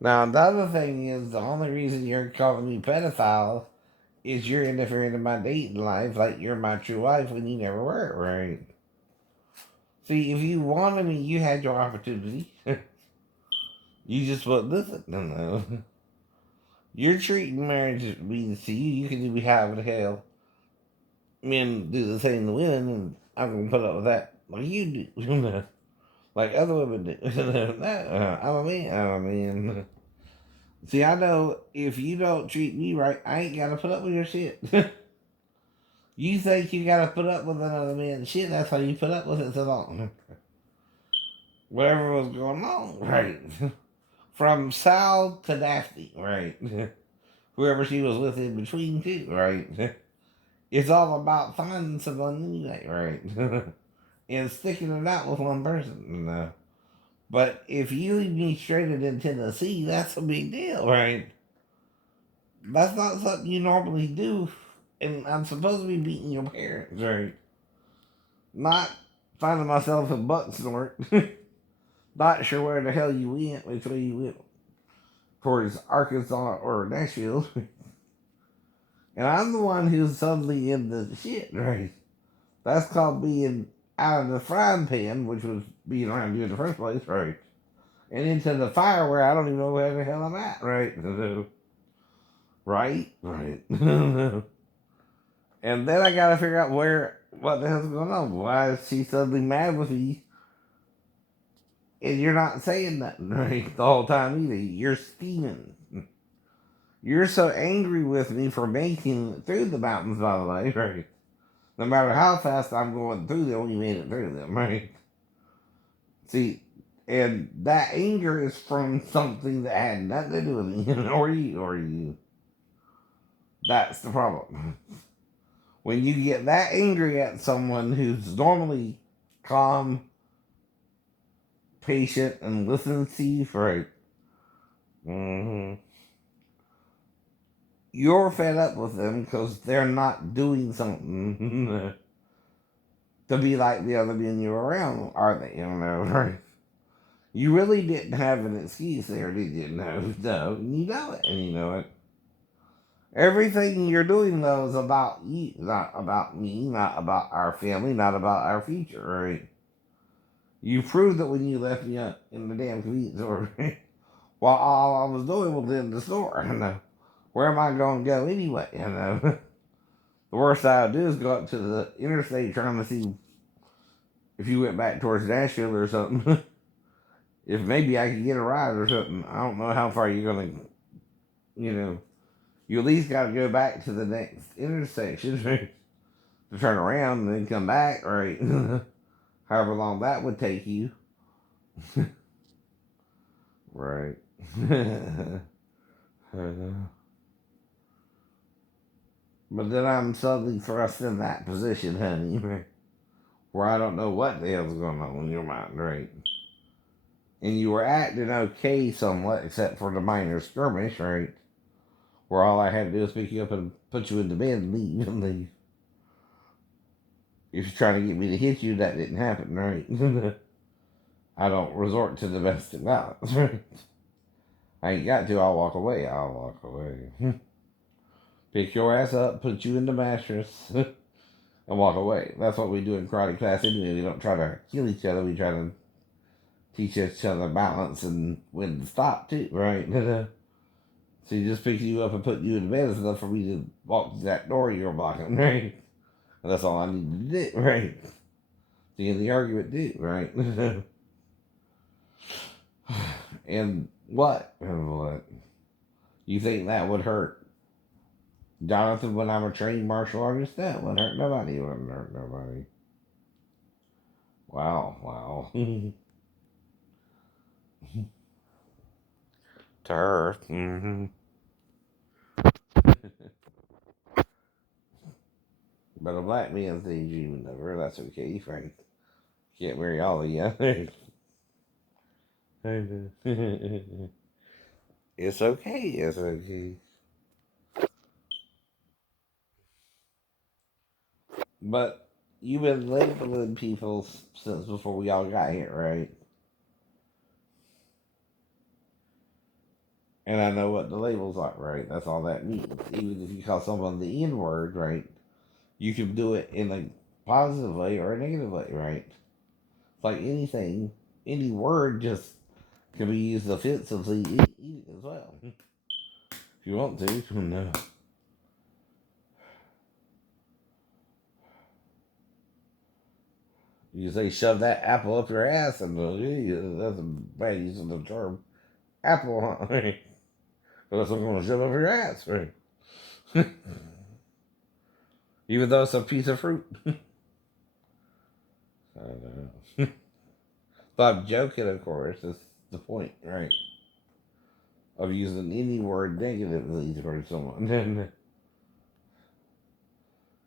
Now, the other thing is, the only reason you're calling me pedophile is you're interfering in my dating life like you're my true wife when you never were, right? See, if you wanted me, you had your opportunity. You just wouldn't listen. No. You're treating marriage as means to you. You can do however the hell men do the same to women, and I'm gonna put up with that like you do, like other women do. No, I'm a man. I'm a man. See, I know if you don't treat me right, I ain't gotta put up with your shit. You think you gotta put up with another man's shit? That's how you put up with it so long. Whatever was going on, right? From Sal to Daphne, right? Whoever she was with in between, too, right? It's all about finding someone new, right? And sticking it out with one person. But if you leave me stranded in Tennessee, that's a big deal, right? That's not something you normally do. And I'm supposed to be beating your parents, right? Not finding myself in Bucksnort. Not sure where the hell you went, which way you went towards Arkansas or Nashville. And I'm the one who's suddenly in the shit, right? That's called being out of the frying pan, which was being around you in the first place, right? And into the fire where I don't even know where the hell I'm at, right? Right? Right. And then I gotta figure out what the hell's going on. Why is she suddenly mad with me? And you're not saying nothing, right? The whole time either. You're steaming. You're so angry with me for making it through the mountains, by the way, right? No matter how fast I'm going through them, you made it through them, right? See, and that anger is from something that had nothing to do with me, or you. That's the problem. When you get that angry at someone who's normally calm, patient, and listens to you, right? Mm-hmm. You're fed up with them because they're not doing something to be like the other men you're around, are they? You know, right? You really didn't have an excuse there, did you? No, no, you know it, and you know it. Everything you're doing, though, is about you, not about me, not about our family, not about our future, right? You proved that when you left me up in the damn convenience store, while all I was doing was in the store. You know, where am I going to go anyway? You know, the worst I would do is go up to the interstate trying to see if you went back towards Nashville or something. If maybe I could get a ride or something. I don't know how far you're going to, you know. You at least got to go back to the next intersection right, to turn around and then come back, right? However long that would take you. Right. But then I'm suddenly thrust in that position, honey, right? Where I don't know what the hell's going on in your mind, right? And you were acting okay somewhat, except for the minor skirmish, right? Where all I had to do was pick you up and put you in the bed and leave and leave. If you're trying to get me to hit you, that didn't happen, right? I don't resort to domestic violence, right? I ain't got to, I'll walk away. I'll walk away. Pick your ass up, put you in the mattress, and walk away. That's what we do in karate class anyway. We don't try to kill each other, we try to teach each other balance and when to stop, too, right? So he just picks you up and put you in the bed is enough for me to walk to that door you're blocking, right? And that's all I need to do, right? The end of the argument, too, right? And what? And what? You think that would hurt Jonathan when I'm a trained martial artist? That wouldn't hurt nobody. It wouldn't hurt nobody. Wow, wow. To her. Mm-hmm. But a black man's name's even over. That's okay, Frank. Can't marry all of you. It's okay. It's okay. But you've been labeling people since before we all got here, right? And I know what the labels are, right? That's all that means. Even if you call someone the N word, right? You can do it in a positive way or a negative way, right? It's like anything, any word just can be used offensively as well. If you want to, no. You say shove that apple up your ass, and that's a bad use of the term apple, huh? Right? But that's what I'm going to shove up your ass, right? Even though it's a piece of fruit. I don't know. But I'm joking, of course. That's the point, right? Of using any word negatively towards someone.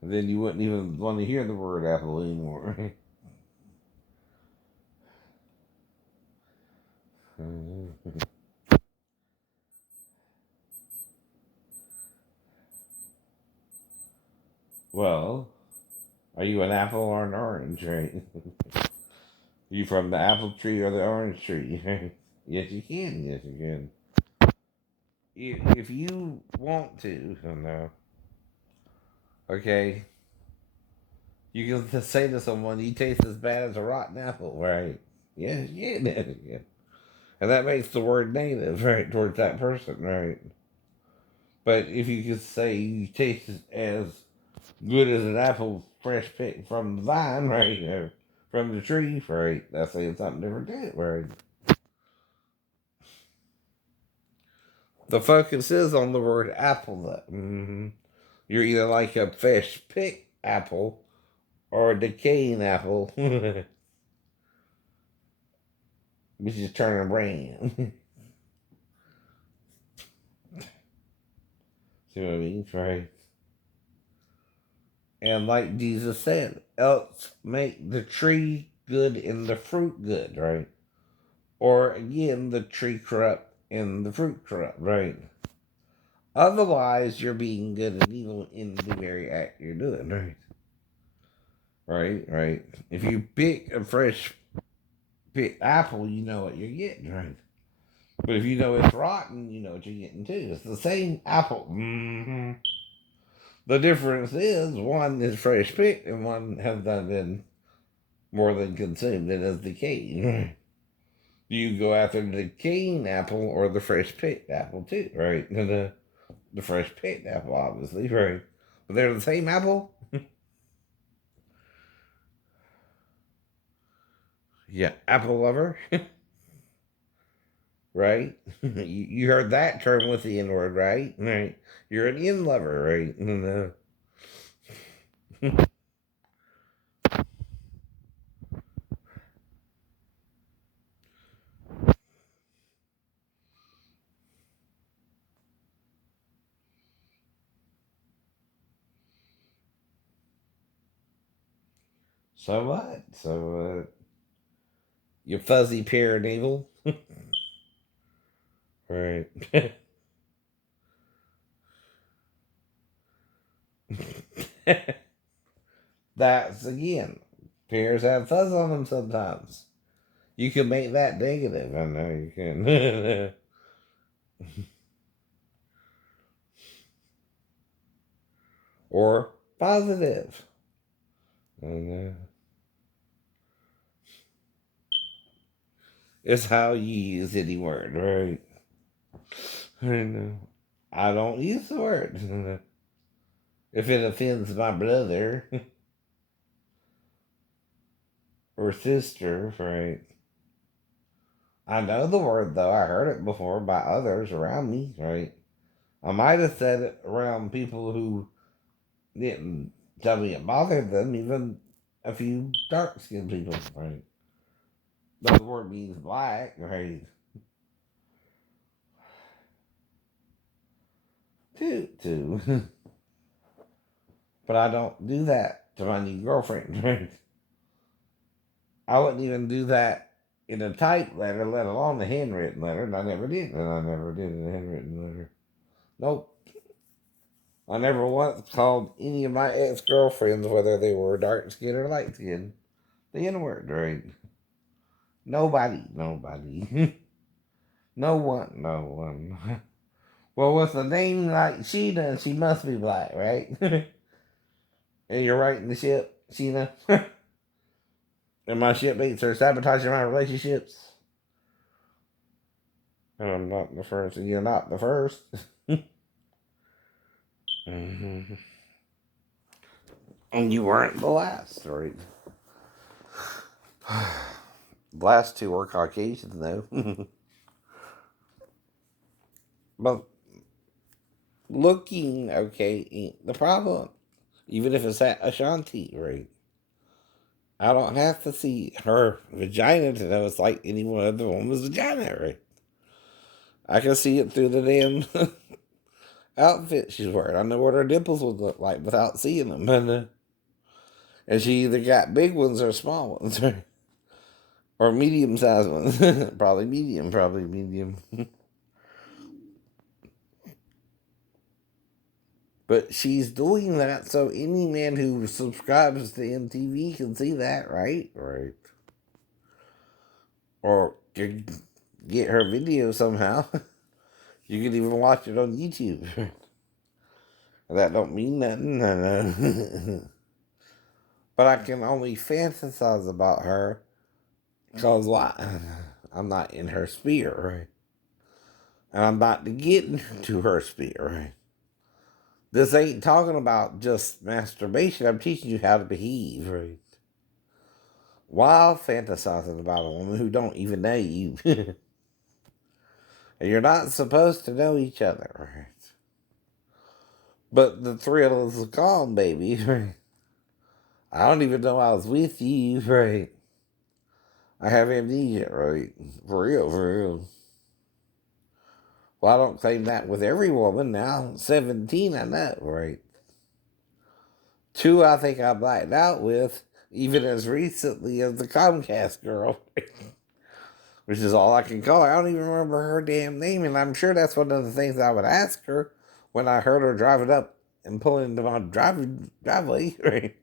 And then you wouldn't even want to hear the word apple anymore. Well, are you an apple or an orange, right? Are you from the apple tree or the orange tree? Yes, you can. Yes, you can. If you want to, no, okay, you can just say to someone, "You taste as bad as a rotten apple," right? Yes, yeah, yeah. And that makes the word negative, right, towards that person, right? But if you could say you taste as good as an apple fresh picked from the vine, right, or from the tree, right, that's saying something different too, right? The focus is on the word apple, though. You're either like a fresh picked apple or a decaying apple, which is turning brown. See what I mean, right? And like Jesus said, else make the tree good and the fruit good, right? Or again, the tree corrupt and the fruit corrupt, right? Otherwise, you're being good and evil in the very act you're doing, right? Right, right. If you pick a fresh picked apple, you know what you're getting, right? But if you know it's rotten, you know what you're getting too. It's the same apple. The difference is one is fresh picked and one has not been more than consumed and is decayed, right? You go after the decaying apple or the fresh picked apple too, right? The fresh picked apple, obviously, right? But they're the same apple. Yeah, apple lover, right? You heard that term with the N word, right? Right. You're an N lover, right? So what? So you fuzzy pear and evil, right? That's again, pears have fuzz on them sometimes. You can make that negative. I know you can. Or positive. And, it's how you use any word, right? I know. I don't use the word. If it offends my brother or sister, right? I know the word though. I heard it before by others around me, right? I might have said it around people who didn't tell me it bothered them, even a few dark skinned people, right? But the word means black, right? Too. But I don't do that to my new girlfriend, right? I wouldn't even do that in a typed letter, let alone a handwritten letter, and I never did, and I never did a handwritten letter. Nope. I never once called any of my ex girlfriends, whether they were dark skinned or light skinned, the N word, right? Nobody. No one, no one. Well, with a name like Sheena, she must be black, right? And you're right in the ship, Sheena. And my shipmates are sabotaging my relationships. And I'm not the first, and you're not the first. Mm-hmm. And you weren't the last, right? The last two were Caucasian, though. But looking okay ain't the problem. Even if it's at Ashanti, right? I don't have to see her vagina to know it's like any one other woman's vagina, right? I can see it through the damn outfit she's wearing. I know what her nipples would look like without seeing them. And she either got big ones or small ones, or medium sized ones. Probably medium, probably medium. But she's doing that so any man who subscribes to MTV can see that, right? Right. Or can get her video somehow. You can even watch it on YouTube. That don't mean nothing. But I can only fantasize about her because why? I'm not in her sphere, right? And I'm about to get into her sphere, right? This ain't talking about just masturbation. I'm teaching you how to behave, right? While fantasizing about a woman who don't even know you. And you're not supposed to know each other, right? But the thrill is gone, baby, right? I don't even know I was with you, right? I have amnesia, right? For real, for real. Well, I don't claim that with every woman now. 17, I know, right? Two, I think I blacked out with, even as recently as the Comcast girl, which is all I can call her. I don't even remember her damn name, and I'm sure that's one of the things I would ask her when I heard her driving up and pulling into my driveway, right?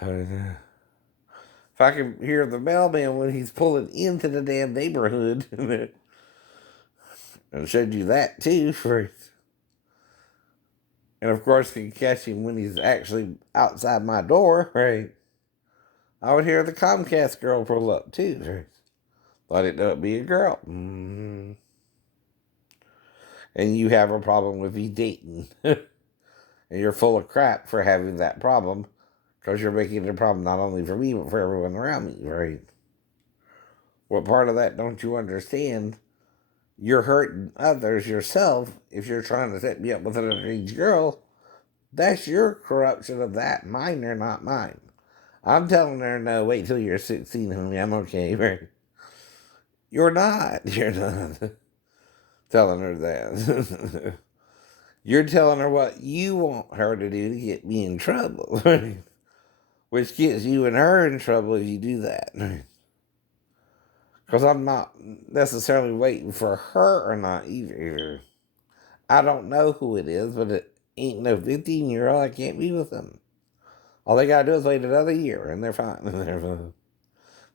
If I can hear the mailman when he's pulling into the damn neighborhood, and showed you that too, right? And of course, can catch him when he's actually outside my door, right? I would hear the Comcast girl pull up too, right? I didn't know it'd be a girl. Mm-hmm. And you have a problem with me dating. And you're full of crap for having that problem because you're making it a problem not only for me, but for everyone around me, right? What part of that don't you understand? You're hurting others yourself if you're trying to set me up with an underage girl. That's your corruption of that. Mine are not mine. I'm telling her, no, wait till you're 16, honey. I'm okay, right? You're not. You're not telling her that. You're telling her what you want her to do to get me in trouble, right? Which gets you and her in trouble if you do that. Because I'm not necessarily waiting for her or not either. I don't know who it is, but it ain't no 15-year-old. I can't be with them. All they gotta do is wait another year, and they're fine. They're fine.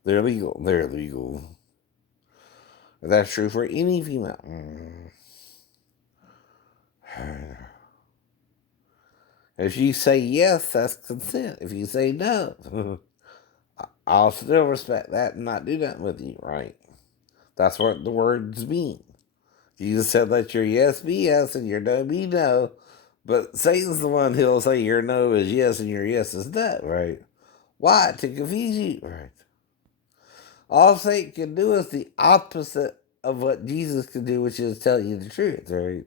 They're legal. They're legal. That's true for any female. If you say yes, that's consent. If you say no, I'll still respect that and not do nothing with you, right? That's what the words mean. Jesus said, let your yes be yes and your no be no. But Satan's the one who'll say your no is yes and your yes is no, right? Why? To confuse you, right? All Satan can do is the opposite of what Jesus can do, which is tell you the truth, right?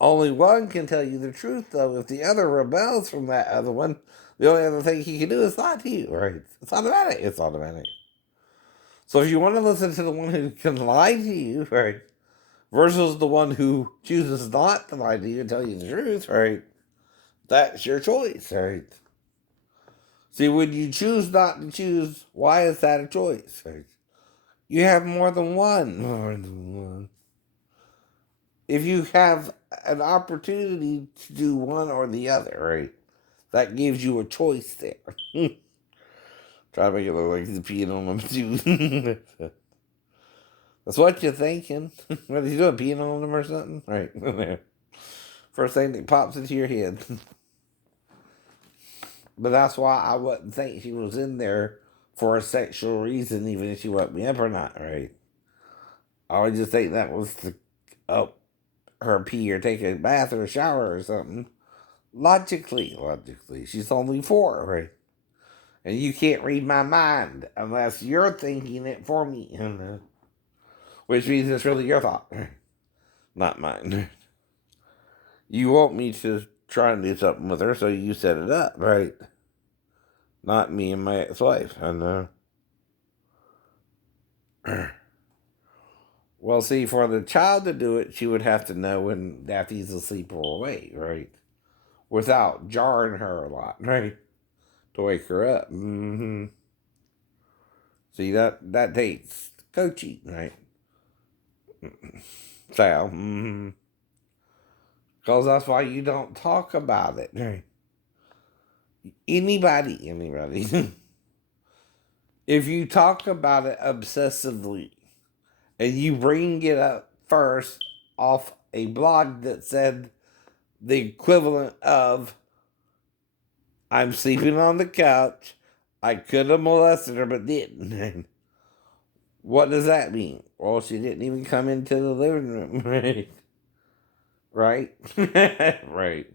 Only one can tell you the truth, though. If the other rebels from that other one, the only other thing he can do is lie to you, right? It's automatic. It's automatic. So if you want to listen to the one who can lie to you, right, versus the one who chooses not to lie to you and tell you the truth, right, that's your choice, right? See, when you choose not to choose, why is that a choice, right? You have more than one. More than one. If you have an opportunity to do one or the other, right, that gives you a choice there. Try to make it look like he's peeing on them too. That's what you're thinking. What are you doing, peeing on them or something? Right. First thing that pops into your head. But that's why I wouldn't think she was in there for a sexual reason, even if she woke me up or not, right? I would just think that was to up her pee or take a bath or a shower or something. Logically, she's only 4, right? And you can't read my mind unless you're thinking it for me. Which means it's really your thought, not mine. You want me to try and do something with her, so you set it up, right? Not me and my ex-wife. And well, see, for the child to do it, she would have to know when Daffy's asleep or awake, right? Without jarring her a lot, right? To wake her up. Mm-hmm. See, that takes coaching, right? Sal. Mm-hmm. Because that's why you don't talk about it, right? Anybody. If you talk about it obsessively and you bring it up first off a blog that said the equivalent of I'm sleeping on the couch, I could have molested her but didn't. What does that mean? Well, she didn't even come into the living room, right? Right? Right.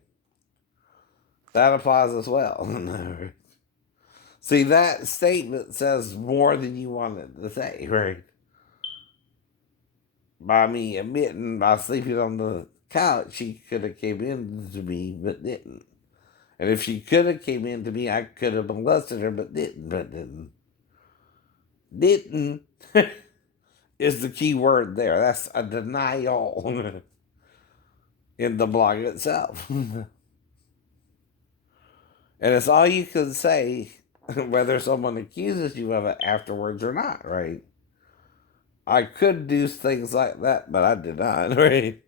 That applies as well. See, that statement says more than you wanted to say, right? By me admitting by sleeping on the couch, she could have came in to me but didn't. And if she could have came in to me, I could have molested her but didn't. But didn't. Didn't is the key word there. That's a denial in the blog itself. And it's all you can say whether someone accuses you of it afterwards or not, right? I could do things like that, but I did not, right?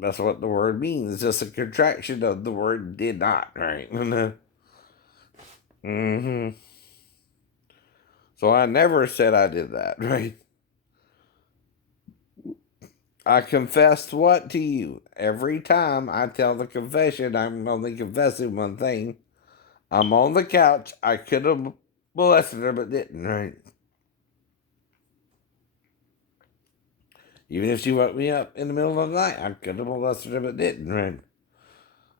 That's what the word means. It's just a contraction of the word did not, right? Mm-hmm. So I never said I did that, right? I confessed what to you? Every time I tell the confession, I'm only confessing one thing. I'm on the couch. I could have molested her, but didn't, right? Even if she woke me up in the middle of the night, I could have molested her, but didn't, right?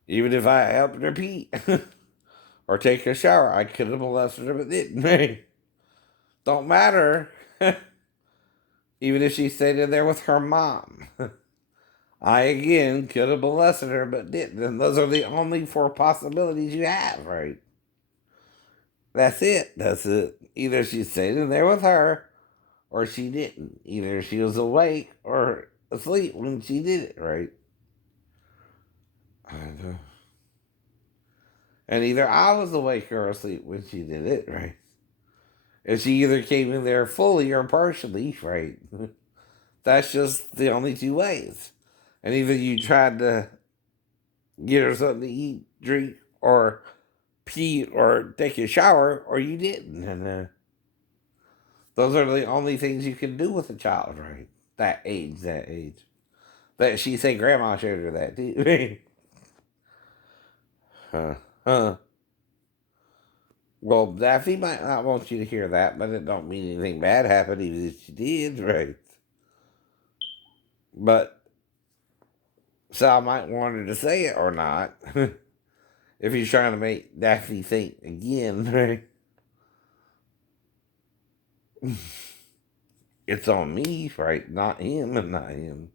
Even if I helped her pee or take a shower, I could have molested her, but didn't, right? Don't matter. Even if she stayed in there with her mom. I again could have molested her, but didn't. And those are the only 4 possibilities you have, right? That's it. That's it. Either she stayed in there with her, or she didn't. Either she was awake or asleep when she did it, right? And either I was awake or asleep when she did it, right? And she either came in there fully or partially, right? That's just the only 2 ways. And either you tried to get her something to eat, drink, or pee, or take a shower, or you didn't. And those are the only things you can do with a child, right? That age. That she said grandma showed her that too. huh. Huh. Well, Daffy might not want you to hear that, but it don't mean anything bad happened even if she did, right? But Sal might want her to say it or not. If he's trying to make Daffy think again, right? It's on me, right? Not him and not him.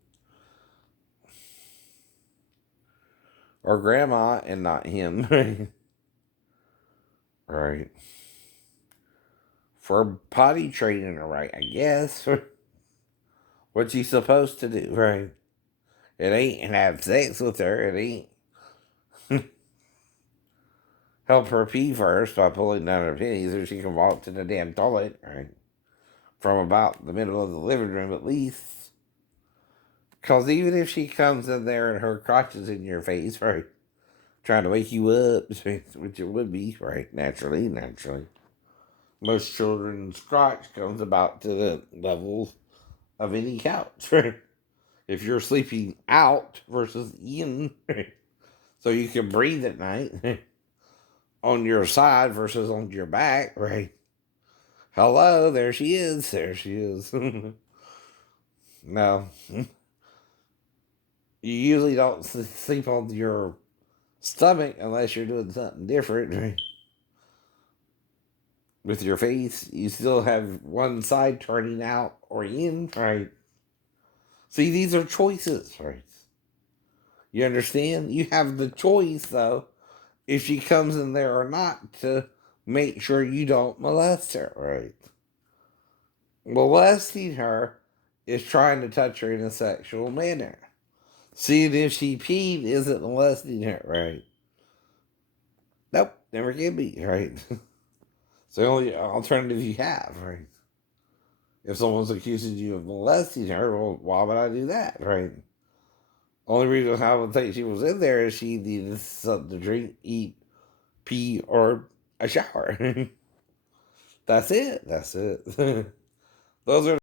Or grandma and not him, right? Right. For potty training her right, I guess. What she's supposed to do, right? It ain't and have sex with her. It ain't help her pee first by pulling down her panties so she can walk to the damn toilet, right? From about the middle of the living room at least. Because even if she comes in there and her crotch is in your face, right? Trying to wake you up, which it would be, right? Naturally. Most children's crotch comes about to the level of any couch, right? If you're sleeping out versus in, right? So you can breathe at night on your side versus on your back, right? Hello, there she is. There she is. No, you usually don't sleep on your stomach unless you're doing something different, right? With your face. You still have one side turning out or in, right? See, these are choices, right? You understand? You have the choice, though, if she comes in there or not, to make sure you don't molest her, right? Molesting her is trying to touch her in a sexual manner. Seeing if she peed isn't molesting her, right? Nope, never can be, right? It's the only alternative you have, right? If someone's accusing you of molesting her, well, why would I do that, right? Only reason I would think she was in there is she needed something to drink, eat, pee, or a shower. That's it. That's it. Those are